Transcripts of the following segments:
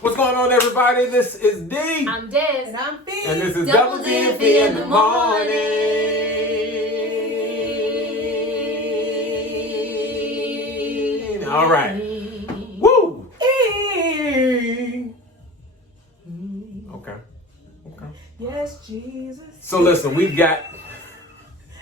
What's going on, everybody? This is D. I'm Des. And I'm Fee. And this is DoubleD&Fee in the morning. All right. Woo! Okay. Yes, Jesus. So listen, we've got...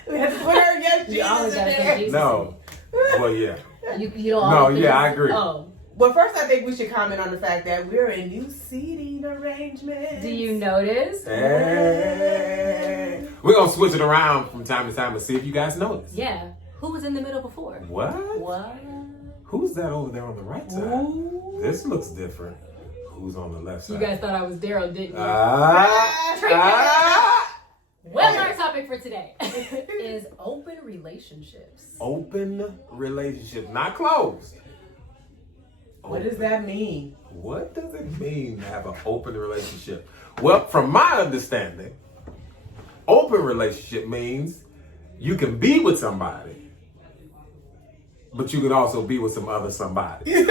We have to put our yes, You always Jesus in gotta put there. Jesus. No. Well, yeah. You don't No, always put yeah, I Jesus- agree. Oh. Well, first, I think we should comment on the fact that we're in new seating arrangements. Do you notice? Hey. We're going to switch it around from time to time and see if you guys notice. Yeah. Who was in the middle before? What? What? Who's that over there on the right side? Ooh. This looks different. Who's on the left side? You guys thought I was Daryl, didn't you? Well, our topic for today is open relationships. Open relationship, not closed. What does that mean? What does it mean to have an open relationship? Well, from my understanding, open relationship means you can be with somebody, but you can also be with some other somebody.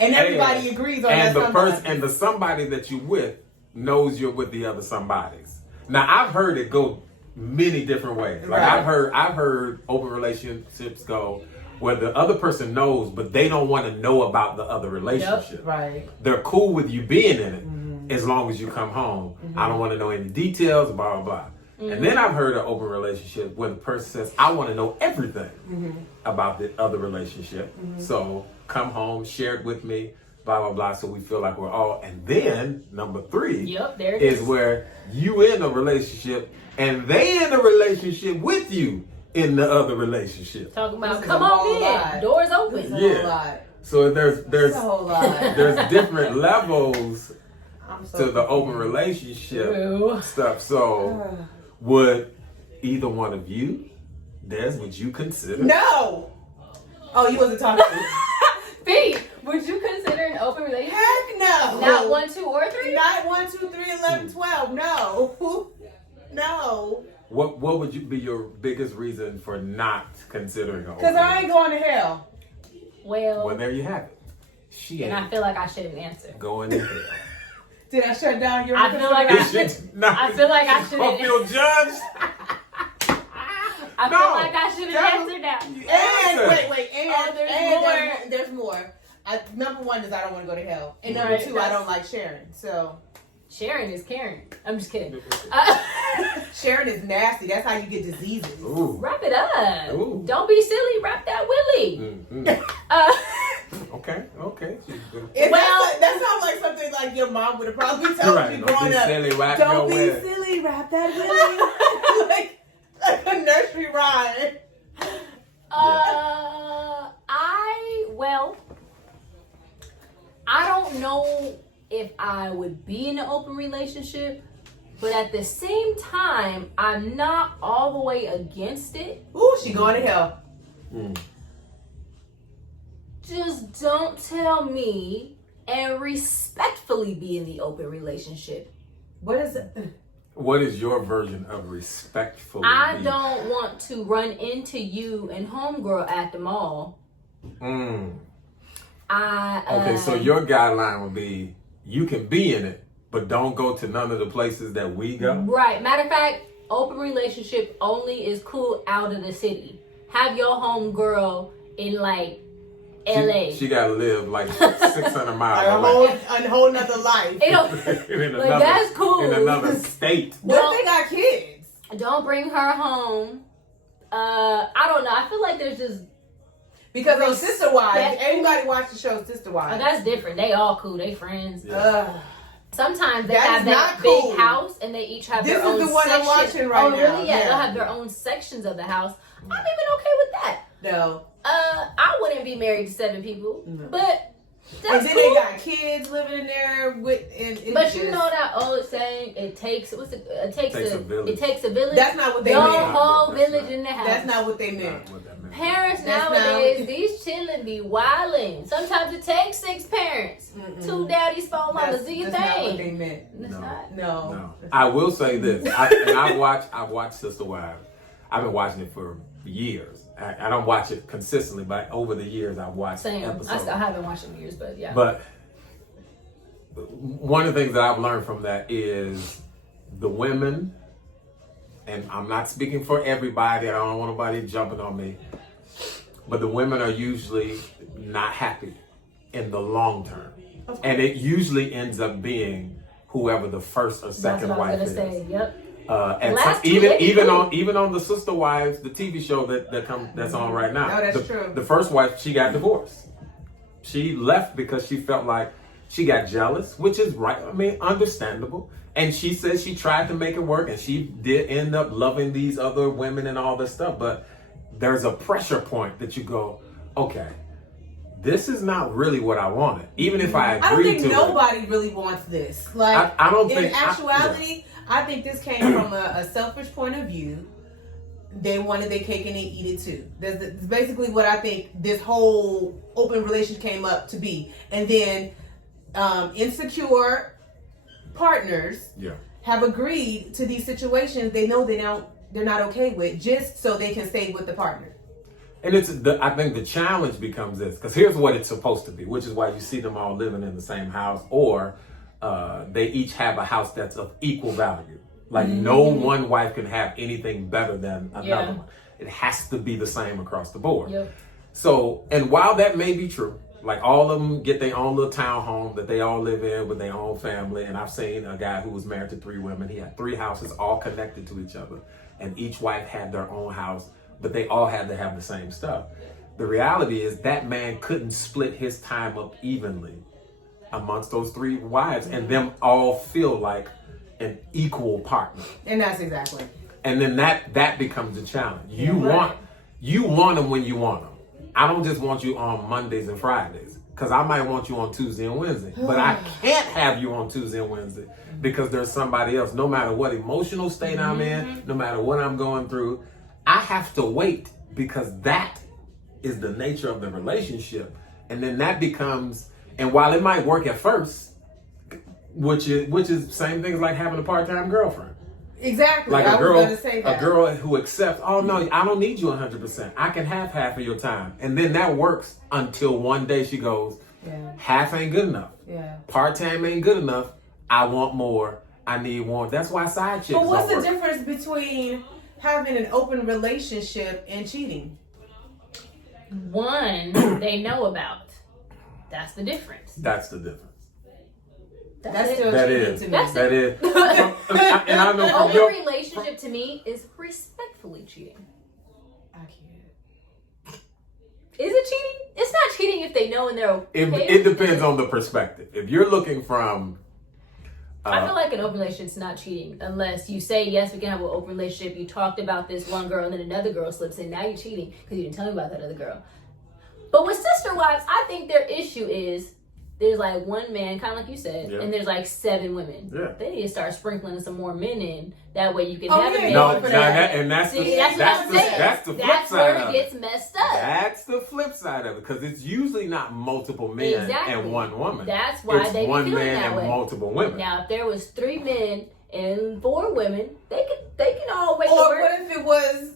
And everybody agrees on that. And the somebody that you with knows you're with the other somebodies. Now, I've heard it go many different ways. Like Right. I've heard open relationships go where the other person knows, but they don't want to know about the other relationship. Yep. Right. They're cool with you being in it as long as you come home. I don't want to know any details, blah, blah, blah. And then I've heard an open relationship where the person says, I want to know everything about the other relationship. So come home, share it with me, blah, blah, blah. So we feel like we're all. And then number 3 Yep, there it is is. where you in a relationship and they in a relationship with you in the other relationship. Talking about, This is come a on whole in. lot. Doors This open. is a Yeah. whole lot. So there's It's a whole lot. there's different levels I'm so to the open confused. relationship True. stuff. So would either one of you, Des, would you consider? No. Oh, you wasn't talking to me. Fee, would you consider an open relationship? Heck no. Not 1, 2, or 3? Not 1, 2, 3, 11, 12. No. No. What would you be your biggest reason for not considering an Because open I ain't going to hell. Well, Well, there you have it. She and I ain't feel like I shouldn't answer. going to hell. Did I shut down your I feel like I Should- should. no, I feel like I don't shouldn't. feel judged. I No. feel like I shouldn't Tell- answer that. And wait, Oh, there's more. Number 1 is I don't want to go to hell, and number Right, 2 I that's- don't like sharing. So Sharing is caring. I'm just kidding. sharing is nasty. That's how you get diseases. Ooh. Wrap it up. Ooh. Don't be silly. Wrap that willy. Mhm. Okay. If Well- that sounds like something like your mom would have probably told Right. you Don't growing be up. silly, wrap Don't your be way. silly, wrap that willy. like a nursery rhyme. I don't know if I would be in an open relationship, but at the same time, I'm not all the way against it. Ooh, she going to hell. Just don't tell me and respectfully be in the open relationship. What is it? What is your version of respectfully? I be? don't want to run into you and homegirl at the mall. Okay, so your guideline would be you can be in it, but don't go to none of the places that we go. Right. Matter of fact, open relationship only is cool out of the city. Have your homegirl in like LA. She got to live like 600 miles away. A whole nother life. It don't, in but that's cool. In another state. What if they got kids? Don't bring her home. I don't know. I feel like there's just Because on Sister Wives, Respect- everybody watch the show Sister Wives. that's different. They all cool. They friends. Yeah. Sometimes they That have is that not big cool. house and they each have This their own is the one I'm section. watching right oh, now. really? Yeah, Yeah. they'll have their own sections of the house. I'm even okay with that. No. I wouldn't be married to 7 people, No. but that's And then cool. they got kids living in there with. And But you know that old saying, it takes a village. It takes a village. That's not what they Your meant. whole That's village not- in the house. That's not what they meant. Not what that meant. Parents That's nowadays, not- these children be wilding. Sometimes it takes 6 parents, 2 daddies, 4 mamas. Do your That's not what they thing. meant. It's No. not. No. No. I will say this. I've watched Sister Wives. I've been watching it for years. I don't watch it consistently, but over the years I've watched Same. episodes. I haven't watched it in years, but yeah. But one of the things that I've learned from that is the women, and I'm not speaking for everybody, I don't want nobody jumping on me, but the women are usually not happy in the long term. And it usually ends up being whoever the first or second wife is. Yep. And even on the Sister Wives, the TV show that's on right now. No, that's true. The first wife, she got divorced. She left because she felt like she got jealous, which is right. I mean, understandable. And she said she tried to make it work, and she did end up loving these other women and all this stuff. But there's a pressure point that you go, okay, this is not really what I wanted. Even if I agreed to it. I don't think nobody really wants this. Like, I don't in think actuality, I think this came from a selfish point of view. They wanted their cake and they eat it too. That's basically what I think this whole open relationship came up to be. And then insecure partners have agreed to these situations they know they're not okay with, just so they can stay with the partner. And I think the challenge becomes this, because here's what it's supposed to be, which is why you see them all living in the same house, or they each have a house that's of equal value. Like no one wife can have anything better than another one. It has to be the same across the board. Yep. So, and while that may be true, like all of them get their own little townhome that they all live in with their own family. And I've seen a guy who was married to 3 women. He had 3 houses all connected to each other. And each wife had their own house, but they all had to have the same stuff. The reality is that man couldn't split his time up evenly amongst those 3 wives and them all feel like an equal partner. And that's exactly. And then that becomes a challenge. You want them when you want them. I don't just want you on Mondays and Fridays, because I might want you on Tuesday and Wednesday, but I can't have you on Tuesday and Wednesday because there's somebody else. No matter what emotional state I'm in, no matter what I'm going through, I have to wait, because that is the nature of the relationship. And then that becomes, and while it might work at first, which is same thing as like having a part-time girlfriend. Exactly. Like I was going to say that. A girl who accepts, oh no, I don't need you 100%. I can have half of your time. And then that works until one day she goes, half ain't good enough. Yeah. Part-time ain't good enough. I want more. I need more. That's why side chicks But what's don't the work. difference between having an open relationship and cheating? One they know about. That's the difference. That's the difference. That's still That cheating is. to me. That is. And I know from Open your relationship to me is respectfully cheating. I can't. Is it cheating? It's not cheating if they know and they're okay. it depends on the perspective. If you're looking from I feel like an open relationship is not cheating unless you say, yes, we can have an open relationship. You talked about this one girl and then another girl slips in. Now you're cheating because you didn't tell me about that other girl. But with sister wives, I think their issue is there's like one man, kind of like you said, and there's like 7 women. Yeah. They need to start sprinkling some more men in. That way you can Oh, have yeah, a no, man. that's See, that's what I'm saying. That's the flip That's side where of it gets messed up. That's the flip side of it, because it's usually not multiple men and one woman. That's why it's they be one feeling man that and way. multiple women. Now, if there was 3 men and 4 women, they can all wake up. Or what if it was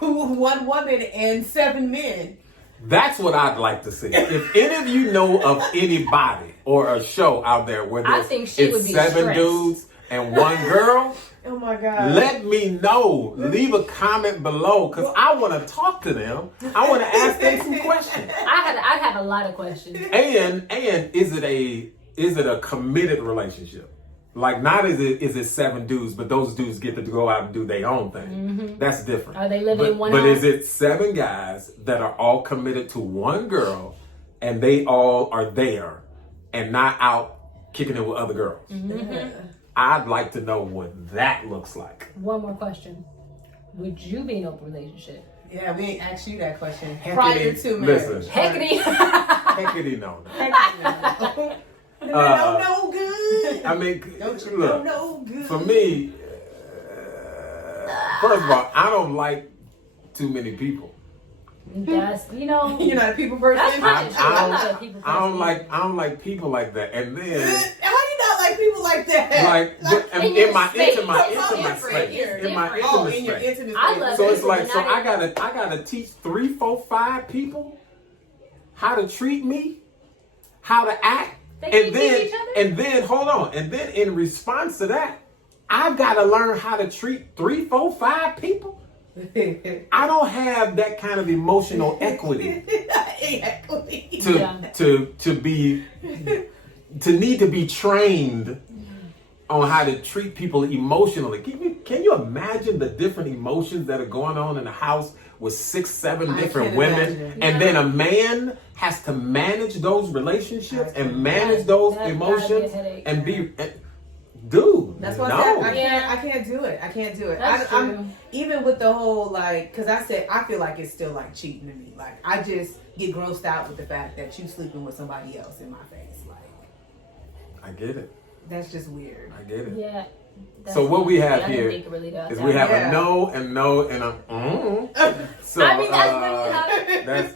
1 woman and 7 men? That's what I'd like to see. If any of you know of anybody or a show out there where I there's think she would be 7 stressed. dudes and 1 girl, Oh my God. let me know. Leave a comment below, because I want to talk to them. I want to ask them some questions. I'd have a lot of questions. And is it a committed relationship? Like, not is it 7 dudes, but those dudes get to go out and do their own thing. That's different. Are they living in one But home? is it 7 guys that are all committed to 1 girl, and they all are there and not out kicking it with other girls? I'd like to know what that looks like. One more question. Would you be in an open relationship? Yeah, we ain't asked you that question Heckity, prior to marriage. listen. Heckity. Heckity no. No good. I mean, Don't you look, no good. for me, first of all, I don't like too many people. That's, You're not a people person. That's fine. I'm not a people I don't person. like people like that. And then, How do you not like people like that? in my space. intimate It's space, different. in my Oh, intimate in your space. intimate I space. love So it. it's like, so Not I gotta teach 3, 4, 5 people how to treat me, how to act, They can't keep each other? And then hold on. And then in response to that, I've got to learn how to treat 3, 4, 5 people. I don't have that kind of emotional equity to need to be trained on how to treat people emotionally. Can you imagine the different emotions that are going on in the house with 6, 7 different women? Imagine. And then a man has to manage those relationships and manage those emotions and be... Dude, that's why no. I said I can't do it. I can't do it. That's I'm even with the whole like, because I said I feel like it's still like cheating to me. Like I just get grossed out with the fact that you sleeping with somebody else in my face. Like I get it. that's just weird. I get it. Yeah. So what we have I didn't here think it really does is that. we have Yeah. a no and no and a So I mean, that's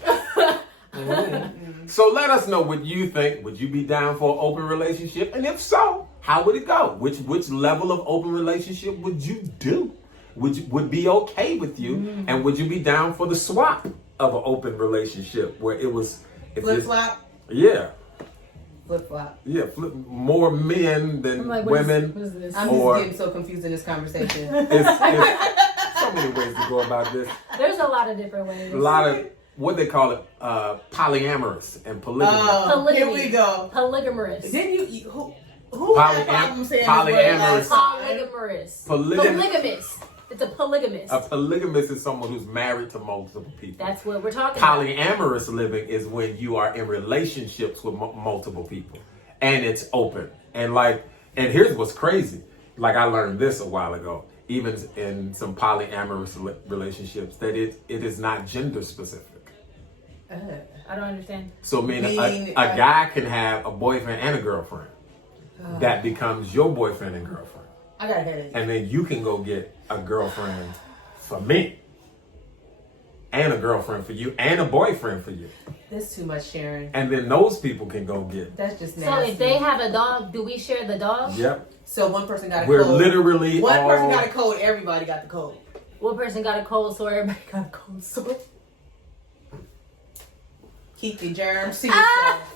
So let us know what you think. Would you be down for an open relationship? And if so, how would it go? Which level of open relationship would you do? Would be okay with you? And would you be down for the swap of an open relationship where it was Flip flop. Yeah. Flip flop. Yeah, more men than I'm like, women. what is this? I'm Or- just getting so confused in this conversation. It's so many ways to go about this. There's a lot of different ways. A lot of what they call it, polyamorous and polygamy. Polygamy. Here we go. Polygamous. Didn't you who had problem saying this word polyamorous. last time? Polygamous. Polygamy. Polygamous. It's a polygamist. A polygamist is someone who's married to multiple people. That's what we're talking about. Polyamorous living is when you are in relationships with multiple people, and it's open. And here's what's crazy. Like I learned this a while ago, even in some polyamorous relationships, that it is not gender specific. I don't understand. So meaning a guy can have a boyfriend and a girlfriend. That becomes your boyfriend and girlfriend. I got a headache. And then you can go get a girlfriend for me. And a girlfriend for you. And a boyfriend for you. That's too much sharing. And then those people can go get. That's just So nasty. if they have a dog, do we share the dog? Yep. So one person got a We're code. literally One all. person got a code. Everybody got the code. One person got a cold sore, everybody got a cold sore. Keep the germs to yourself.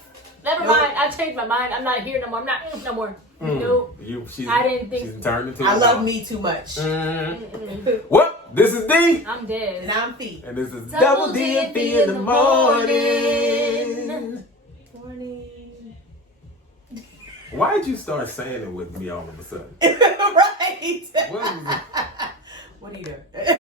Never Nope. mind. I changed my mind. I'm not here no more. I'm not no more. Nope. I didn't think- She's turned into I a love dog. me too much. Well, this is D. I'm dead. And I'm feet. And this is Double DoubleD&Fee in the morning. Morning. Why'd you start saying it with me all of a sudden? Right. What is it? What are you doing?